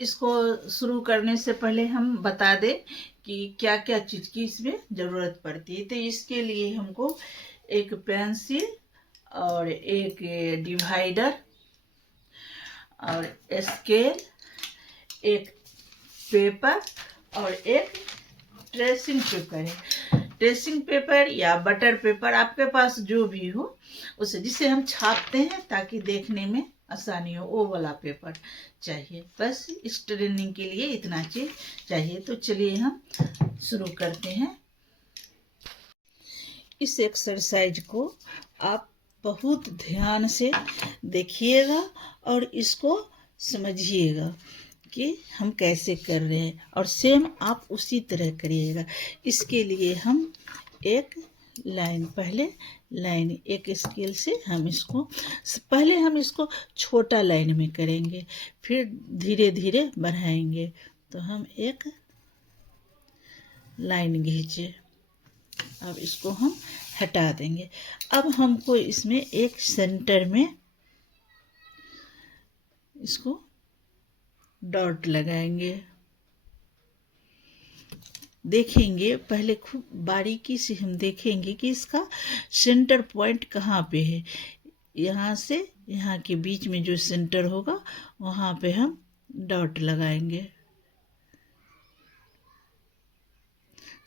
इसको शुरू करने से पहले हम बता दें कि क्या क्या चीज़ की इसमें ज़रूरत पड़ती है। तो इसके लिए हमको एक पेंसिल और एक डिवाइडर और स्केल, एक पेपर और एक ट्रेसिंग पेपर है। ट्रेसिंग पेपर या बटर पेपर आपके पास जो भी हो उसे, जिसे हम छापते हैं ताकि देखने में आसानी हो, वो वाला पेपर चाहिए। बस इस ट्रेनिंग के लिए इतना चीज चाहिए। तो चलिए हम शुरू करते हैं। इस एक्सरसाइज को आप बहुत ध्यान से देखिएगा और इसको समझिएगा कि हम कैसे कर रहे हैं, और सेम आप उसी तरह करिएगा। इसके लिए हम एक लाइन, पहले लाइन एक स्केल से हम इसको, पहले हम इसको छोटा लाइन में करेंगे, फिर धीरे धीरे बढ़ाएंगे। तो हम एक लाइन खींचे, अब इसको हम हटा देंगे। अब हमको इसमें एक सेंटर में इसको डॉट लगाएंगे। देखेंगे पहले खूब बारीकी से हम देखेंगे कि इसका सेंटर पॉइंट कहाँ पे है। यहाँ से यहाँ के बीच में जो सेंटर होगा वहाँ पे हम डॉट लगाएंगे।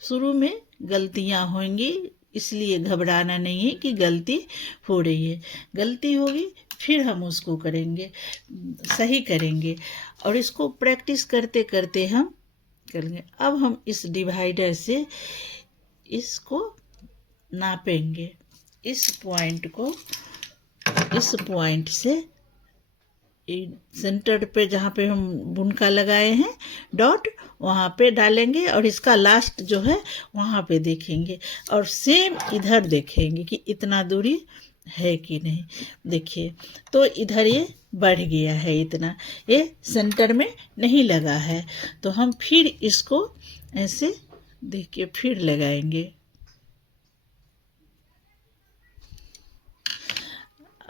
शुरू में गलतियाँ होंगी, इसलिए घबराना नहीं है कि गलती हो रही है। गलती होगी फिर हम उसको करेंगे, सही करेंगे, और इसको प्रैक्टिस करते करते हम करेंगे। अब हम इस डिवाइडर से इसको नापेंगे। इस पॉइंट को, इस पॉइंट से सेंटर पे जहाँ पे हम बुनका लगाए हैं डॉट, वहाँ पे डालेंगे और इसका लास्ट जो है वहाँ पे देखेंगे, और सेम इधर देखेंगे कि इतना दूरी है कि नहीं। देखिए तो इधर ये बढ़ गया है इतना, ये सेंटर में नहीं लगा है। तो हम फिर इसको ऐसे देखिए फिर लगाएंगे।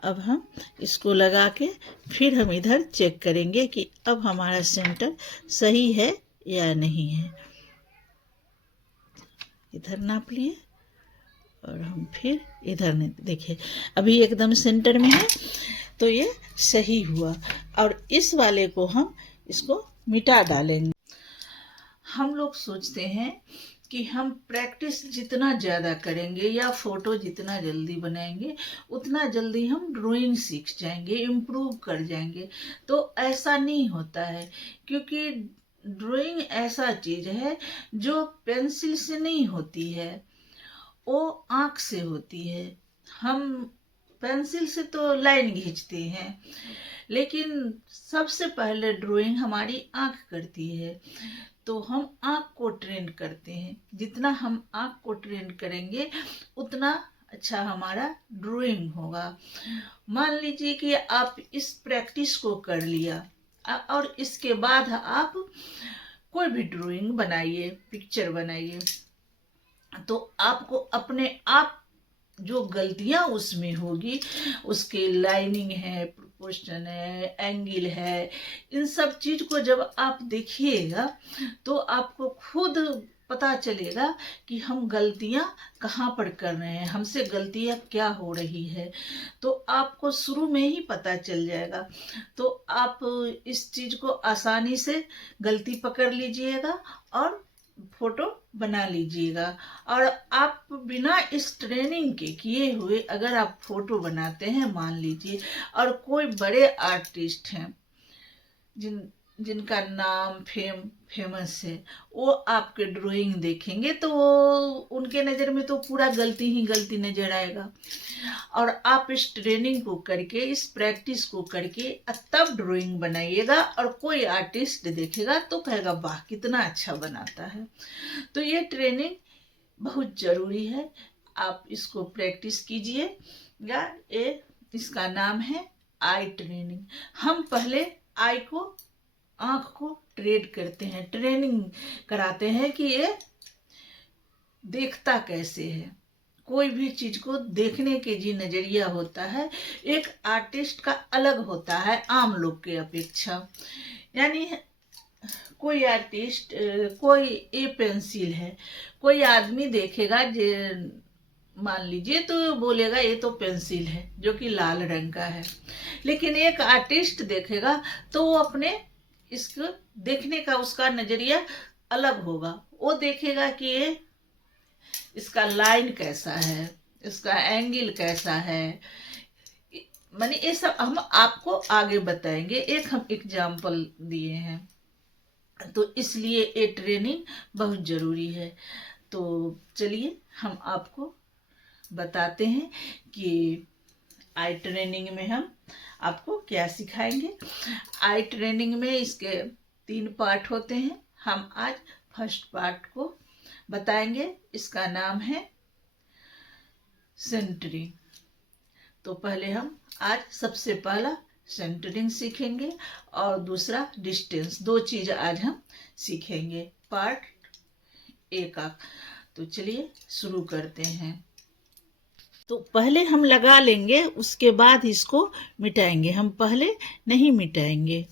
अब हम इसको लगा के फिर हम इधर चेक करेंगे कि अब हमारा सेंटर सही है या नहीं है। इधर नाप लिए और हम फिर इधर ने देखिए अभी एकदम सेंटर में है, तो ये सही हुआ। और इस वाले को हम इसको मिटा डालेंगे। हम लोग सोचते हैं कि हम प्रैक्टिस जितना ज़्यादा करेंगे या फ़ोटो जितना जल्दी बनाएंगे उतना जल्दी हम ड्राइंग सीख जाएंगे, इम्प्रूव कर जाएंगे। तो ऐसा नहीं होता है, क्योंकि ड्राइंग ऐसा चीज़ है जो पेंसिल से नहीं होती है, वो आँख से होती है। हम पेंसिल से तो लाइन खींचते हैं, लेकिन सबसे पहले ड्राइंग हमारी आँख करती है। तो हम आँख को ट्रेन करते हैं। जितना हम आँख को ट्रेन करेंगे उतना अच्छा हमारा ड्राइंग होगा। मान लीजिए कि आप इस प्रैक्टिस को कर लिया और इसके बाद आप कोई भी ड्राइंग बनाइए, पिक्चर बनाइए, तो आपको अपने आप जो गलतियां उसमें होगी, उसके लाइनिंग है, प्रोपोर्शन है, एंगल है, इन सब चीज को जब आप देखिएगा तो आपको खुद पता चलेगा कि हम गलतियां कहाँ पर कर रहे हैं, हमसे गलतियां क्या हो रही है। तो आपको शुरू में ही पता चल जाएगा। तो आप इस चीज को आसानी से गलती पकड़ लीजिएगा और फोटो बना लीजिएगा। और आप बिना इस ट्रेनिंग के किए हुए अगर आप फोटो बनाते हैं, मान लीजिए, और कोई बड़े आर्टिस्ट हैं जिनका नाम फेमस है, वो आपके ड्राइंग देखेंगे तो वो उनके नज़र में तो पूरा गलती ही गलती नजर आएगा। और आप इस ट्रेनिंग को करके, इस प्रैक्टिस को करके तब ड्राइंग बनाइएगा, और कोई आर्टिस्ट देखेगा तो कहेगा वाह कितना अच्छा बनाता है। तो ये ट्रेनिंग बहुत ज़रूरी है, आप इसको प्रैक्टिस कीजिए। या इसका नाम है आई ट्रेनिंग। हम पहले आई को, आँख को ट्रेन करते हैं, ट्रेनिंग कराते हैं कि ये देखता कैसे है। कोई भी चीज को देखने के जी नजरिया होता है, एक आर्टिस्ट का अलग होता है आम लोग के अपेक्षा। यानी कोई आर्टिस्ट कोई ये पेंसिल है, कोई आदमी देखेगा जे मान लीजिए तो बोलेगा ये तो पेंसिल है जो कि लाल रंग का है, लेकिन एक आर्टिस्ट देखेगा तो वो अपने इसको देखने का उसका नजरिया अलग होगा। वो देखेगा कि ये इसका लाइन कैसा है, इसका एंगल कैसा है, माने ये सब हम आपको आगे बताएंगे। एक हम एग्जाम्पल दिए हैं, तो इसलिए ये ट्रेनिंग बहुत जरूरी है। तो चलिए हम आपको बताते हैं कि आई ट्रेनिंग में हम आपको क्या सिखाएंगे। आई ट्रेनिंग में इसके 3 पार्ट होते हैं। हम आज फर्स्ट पार्ट को बताएंगे, इसका नाम है सेंटरिंग। तो पहले हम आज सबसे पहला सेंटरिंग सीखेंगे और दूसरा डिस्टेंस। 2 चीज आज हम सीखेंगे पार्ट ए का। तो चलिए शुरू करते हैं। तो पहले हम लगा लेंगे, उसके बाद इसको मिटाएंगे। हम पहले नहीं मिटाएंगे,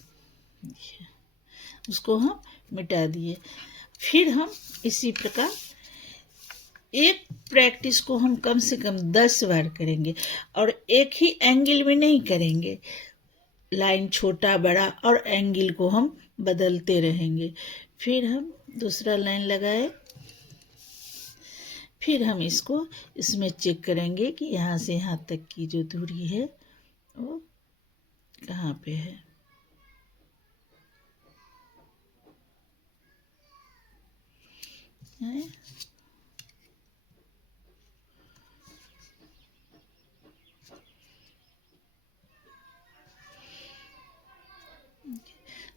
उसको हम मिटा दिए। फिर हम इसी प्रकार एक प्रैक्टिस को हम कम से कम 10 बार करेंगे और एक ही एंगल में नहीं करेंगे। लाइन छोटा बड़ा और एंगल को हम बदलते रहेंगे। फिर हम दूसरा लाइन लगाए, फिर हम इसको इसमें चेक करेंगे कि यहाँ से यहाँ तक की जो दूरी है वो कहाँ पे है।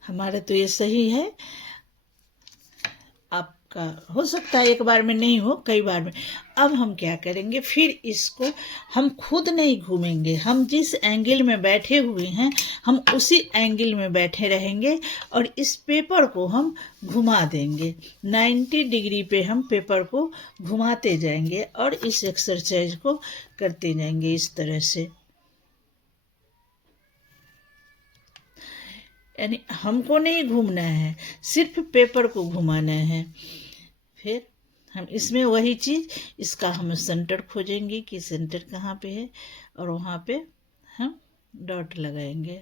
हमारा तो ये सही है, आपका हो सकता है एक बार में नहीं हो, कई बार में। अब हम क्या करेंगे, फिर इसको हम खुद नहीं घूमेंगे। हम जिस एंगल में बैठे हुए हैं हम उसी एंगल में बैठे रहेंगे और इस पेपर को हम घुमा देंगे। 90 डिग्री पे हम पेपर को घुमाते जाएंगे और इस एक्सरसाइज को करते जाएंगे इस तरह से। यानी हमको नहीं घूमना है, सिर्फ पेपर को घुमाना है। फिर हम इसमें वही चीज़, इसका हम सेंटर खोजेंगे कि सेंटर कहाँ पे है और वहाँ पे हम डॉट लगाएंगे।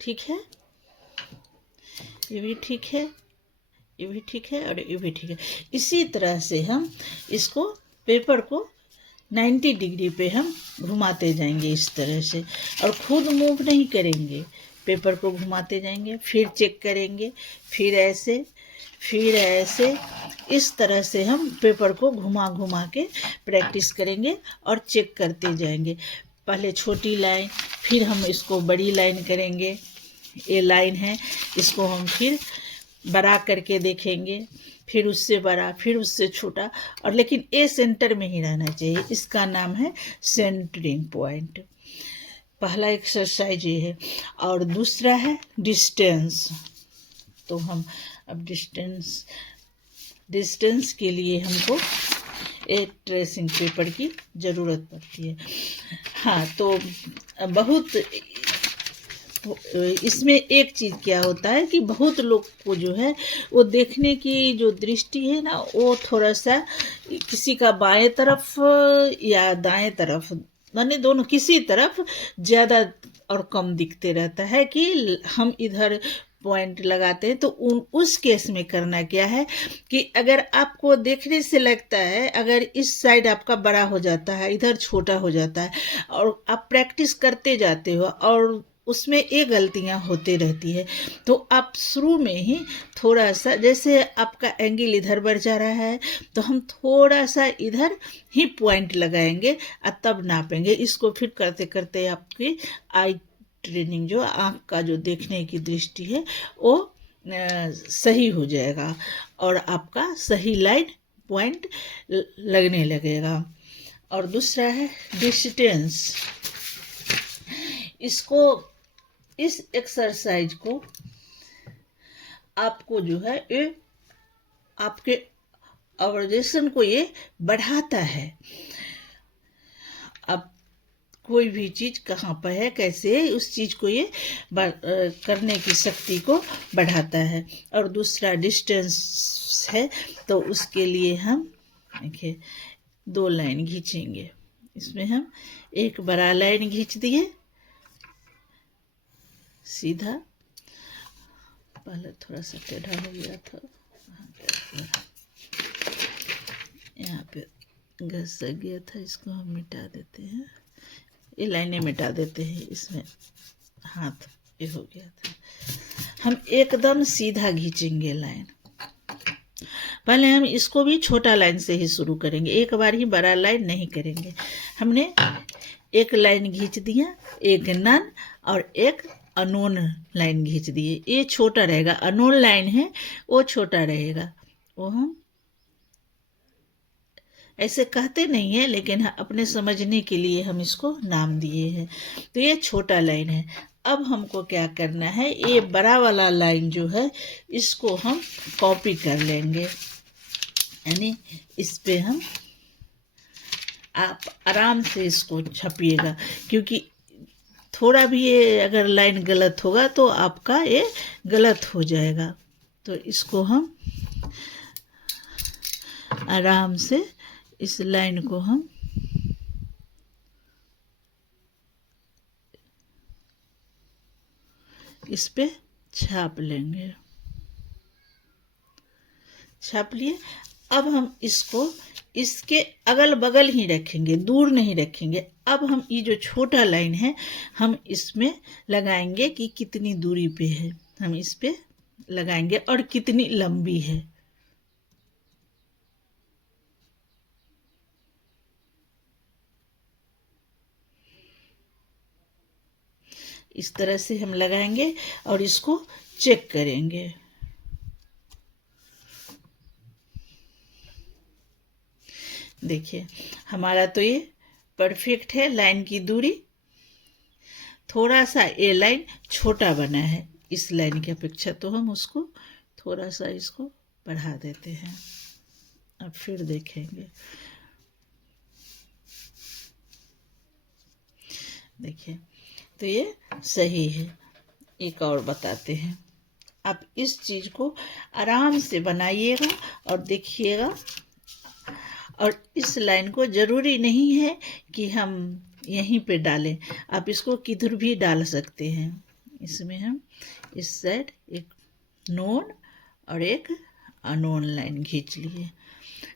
ठीक है, ये भी ठीक है, ये भी ठीक है और ये भी ठीक है। इसी तरह से हम इसको पेपर को 90 डिग्री पे हम घुमाते जाएंगे इस तरह से, और खुद मूव नहीं करेंगे, पेपर को घुमाते जाएंगे। फिर चेक करेंगे, फिर ऐसे, फिर ऐसे। इस तरह से हम पेपर को घुमा घुमा के प्रैक्टिस करेंगे और चेक करते जाएंगे। पहले छोटी लाइन, फिर हम इसको बड़ी लाइन करेंगे। ये लाइन है, इसको हम फिर बड़ा करके देखेंगे, फिर उससे बड़ा, फिर उससे छोटा, और लेकिन ए सेंटर में ही रहना चाहिए। इसका नाम है सेंटरिंग पॉइंट। पहला एक्सरसाइज ये है। और दूसरा है डिस्टेंस। तो हम अब डिस्टेंस के लिए हमको एक ट्रेसिंग पेपर की ज़रूरत पड़ती है। हाँ, तो बहुत इसमें एक चीज़ क्या होता है कि बहुत लोग को जो है वो देखने की जो दृष्टि है ना, वो थोड़ा सा किसी का बाएं तरफ या दाएं तरफ, माने दोनों किसी तरफ ज़्यादा और कम दिखते रहता है कि हम इधर पॉइंट लगाते हैं। तो उस केस में करना क्या है कि अगर आपको देखने से लगता है अगर इस साइड आपका बड़ा हो जाता है, इधर छोटा हो जाता है, और आप प्रैक्टिस करते जाते हो और उसमें ये गलतियां होते रहती है, तो आप शुरू में ही थोड़ा सा, जैसे आपका एंगल इधर बढ़ जा रहा है तो हम थोड़ा सा इधर ही पॉइंट लगाएंगे और तब नापेंगे। इसको फिर करते करते आपकी आई ट्रेनिंग, जो आँख का जो देखने की दृष्टि है, वो सही हो जाएगा और आपका सही लाइन पॉइंट लगने लगेगा। और दूसरा है डिस्टेंस। इसको, इस एक्सरसाइज को आपको जो है ये आपके ऑब्जर्वेशन को ये बढ़ाता है। अब कोई भी चीज़ कहाँ पर है, कैसे है, उस चीज़ को ये करने की शक्ति को बढ़ाता है। और दूसरा डिस्टेंस है, तो उसके लिए हम देखिए 2 लाइन खींचेंगे। इसमें हम एक बड़ा लाइन खींच दिए सीधा, पहले थोड़ा सा टेढ़ा हो गया था, यहाँ पे घस गया था, इसको हम मिटा देते हैं, ये लाइनें मिटा देते हैं, इसमें हाथ ये हो गया था। हम एकदम सीधा खींचेंगे लाइन। पहले हम इसको भी छोटा लाइन से ही शुरू करेंगे, एक बार ही बड़ा लाइन नहीं करेंगे। हमने एक लाइन खींच दिया, एक नन और एक अनोन लाइन खींच दिए, ये छोटा रहेगा। अनोन लाइन है वो छोटा रहेगा, वो हम ऐसे कहते नहीं है, लेकिन अपने समझने के लिए हम इसको नाम दिए हैं। तो ये छोटा लाइन है। अब हमको क्या करना है, ये बड़ा वाला लाइन जो है इसको हम कॉपी कर लेंगे, यानी इस पे हम, आप आराम से इसको छपिएगा, क्योंकि थोड़ा भी ये अगर लाइन गलत होगा तो आपका ये गलत हो जाएगा। तो इसको हम आराम से इस लाइन को हम इस पे छाप लेंगे। छाप लिए। अब हम इसको इसके अगल बगल ही रखेंगे, दूर नहीं रखेंगे। अब हम ये जो छोटा लाइन है हम इसमें लगाएंगे कि कितनी दूरी पे है, हम इस पे लगाएंगे और कितनी लंबी है। इस तरह से हम लगाएंगे और इसको चेक करेंगे। देखिए हमारा तो ये परफेक्ट है, लाइन की दूरी। थोड़ा सा ये लाइन छोटा बना है इस लाइन की अपेक्षा, तो हम उसको थोड़ा सा इसको बढ़ा देते हैं। अब फिर देखेंगे, देखिए तो ये सही है। एक और बताते हैं, आप इस चीज़ को आराम से बनाइएगा और देखिएगा। और इस लाइन को ज़रूरी नहीं है कि हम यहीं पे डालें, आप इसको किधर भी डाल सकते हैं। इसमें हम इस साइड एक नोन और एक अनोन लाइन खींच लिए।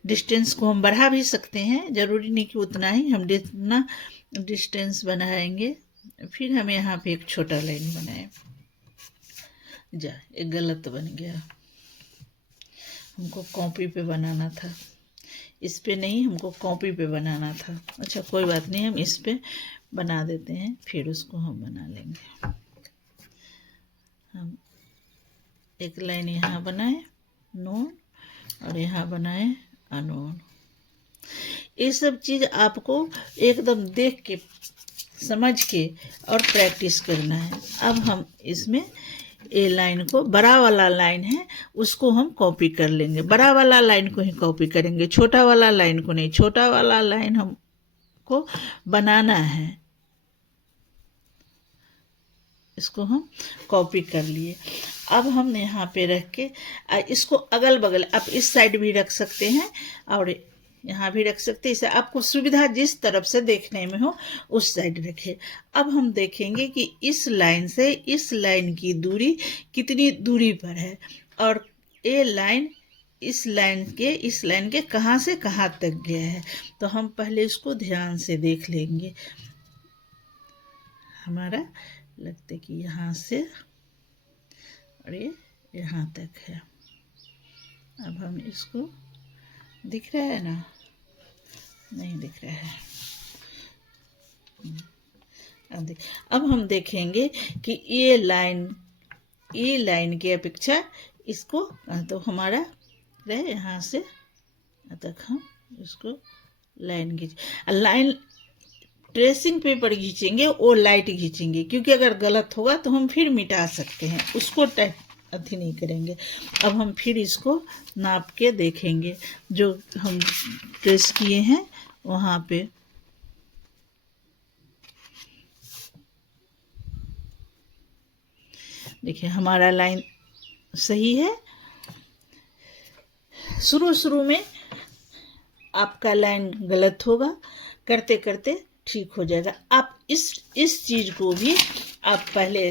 डिस्टेंस को हम बढ़ा भी सकते हैं, ज़रूरी नहीं कि उतना ही हम जितना डिस्टेंस बनाएंगे। फिर हम यहाँ पे एक छोटा लाइन बनाए, जा एक गलत बन गया, हमको कॉपी पे बनाना था, इस पे नहीं, हमको कॉपी पे बनाना था। अच्छा कोई बात नहीं, हम इस पे बना देते हैं, फिर उसको हम बना लेंगे। हम एक लाइन यहाँ बनाए नोन और यहाँ बनाए अनोन। ये सब चीज़ आपको एकदम देख के समझ के और प्रैक्टिस करना है। अब हम इसमें ए लाइन को, बड़ा वाला लाइन है उसको हम कॉपी कर लेंगे, बड़ा वाला लाइन को ही कॉपी करेंगे, छोटा वाला लाइन को नहीं। छोटा वाला लाइन हमको बनाना है, इसको हम कॉपी कर लिए। अब हम यहाँ पे रख के इसको अगल बगल, आप इस साइड भी रख सकते हैं और यहाँ भी रख सकते हैं, इसे आपको सुविधा जिस तरफ से देखने में हो उस साइड रखें। अब हम देखेंगे कि इस लाइन से इस लाइन की दूरी कितनी दूरी पर है और ये लाइन इस लाइन के कहाँ से कहाँ तक गया है। तो हम पहले इसको ध्यान से देख लेंगे। हमारा लगता है कि यहाँ से और ये यहाँ तक है। अब हम इसको, दिख रहा है ना, नहीं दिख रहा है। अब हम देखेंगे कि ये लाइन की अपेक्षा इसको, तो हमारा रहे यहाँ से तक हम इसको लाइन लाइन ट्रेसिंग पेपर खींचेंगे, वो लाइट खींचेंगे, क्योंकि अगर गलत होगा तो हम फिर मिटा सकते हैं उसको। अथी नहीं करेंगे। अब हम फिर इसको नाप के देखेंगे, जो हम ट्रेस किए हैं वहाँ पे। देखिए हमारा लाइन सही है। शुरू में आपका लाइन गलत होगा, करते करते ठीक हो जाएगा। आप इस चीज़ को भी आप पहले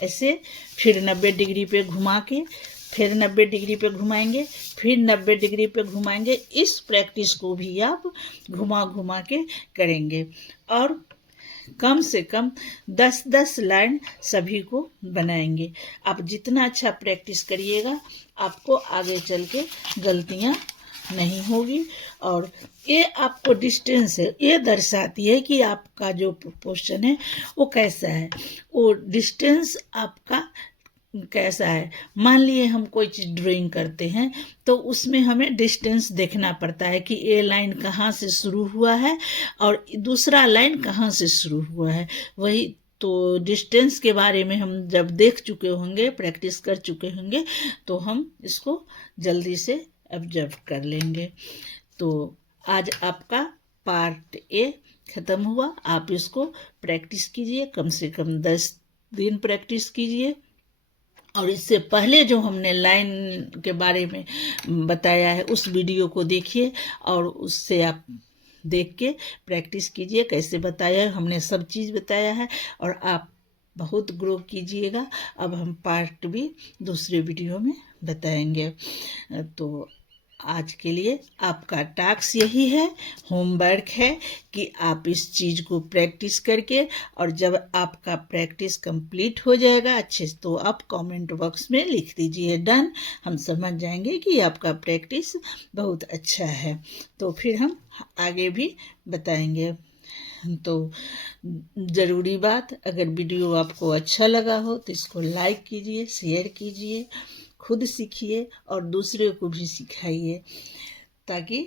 ऐसे, फिर 90 डिग्री पे घुमा के, फिर 90 डिग्री पे घुमाएंगे, फिर 90 डिग्री पे घुमाएंगे। इस प्रैक्टिस को भी आप घुमा घुमा के करेंगे और कम से कम 10-10 लाइन सभी को बनाएंगे। आप जितना अच्छा प्रैक्टिस करिएगा, आपको आगे चल के गलतियाँ नहीं होगी। और ये आपको डिस्टेंस है, ये दर्शाती है कि आपका जो प्रोपोर्शन है वो कैसा है, वो डिस्टेंस आपका कैसा है। मान लिए हम कोई चीज़ ड्राइंग करते हैं तो उसमें हमें डिस्टेंस देखना पड़ता है कि ये लाइन कहाँ से शुरू हुआ है और दूसरा लाइन कहाँ से शुरू हुआ है। वही तो डिस्टेंस के बारे में हम जब देख चुके होंगे, प्रैक्टिस कर चुके होंगे, तो हम इसको जल्दी से ऑब्जर्व कर लेंगे। तो आज आपका पार्ट ए ख़त्म हुआ। आप इसको प्रैक्टिस कीजिए, कम से कम 10 दिन प्रैक्टिस कीजिए। और इससे पहले जो हमने लाइन के बारे में बताया है उस वीडियो को देखिए और उससे आप देख के प्रैक्टिस कीजिए। कैसे बताया है, हमने सब चीज़ बताया है और आप बहुत ग्रो कीजिएगा। अब हम पार्ट भी दूसरे वीडियो में बताएंगे। तो आज के लिए आपका टास्क यही है, होमवर्क है कि आप इस चीज़ को प्रैक्टिस करके, और जब आपका प्रैक्टिस कंप्लीट हो जाएगा अच्छे से, तो आप कमेंट बॉक्स में लिख दीजिए डन। हम समझ जाएंगे कि आपका प्रैक्टिस बहुत अच्छा है। तो फिर हम आगे भी बताएंगे। तो ज़रूरी बात, अगर वीडियो आपको अच्छा लगा हो तो इसको लाइक कीजिए, शेयर कीजिए, खुद सीखिए और दूसरे को भी सिखाइए, ताकि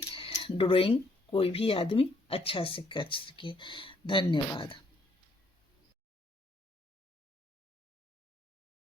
ड्राइंग कोई भी आदमी अच्छा से कर सके। धन्यवाद।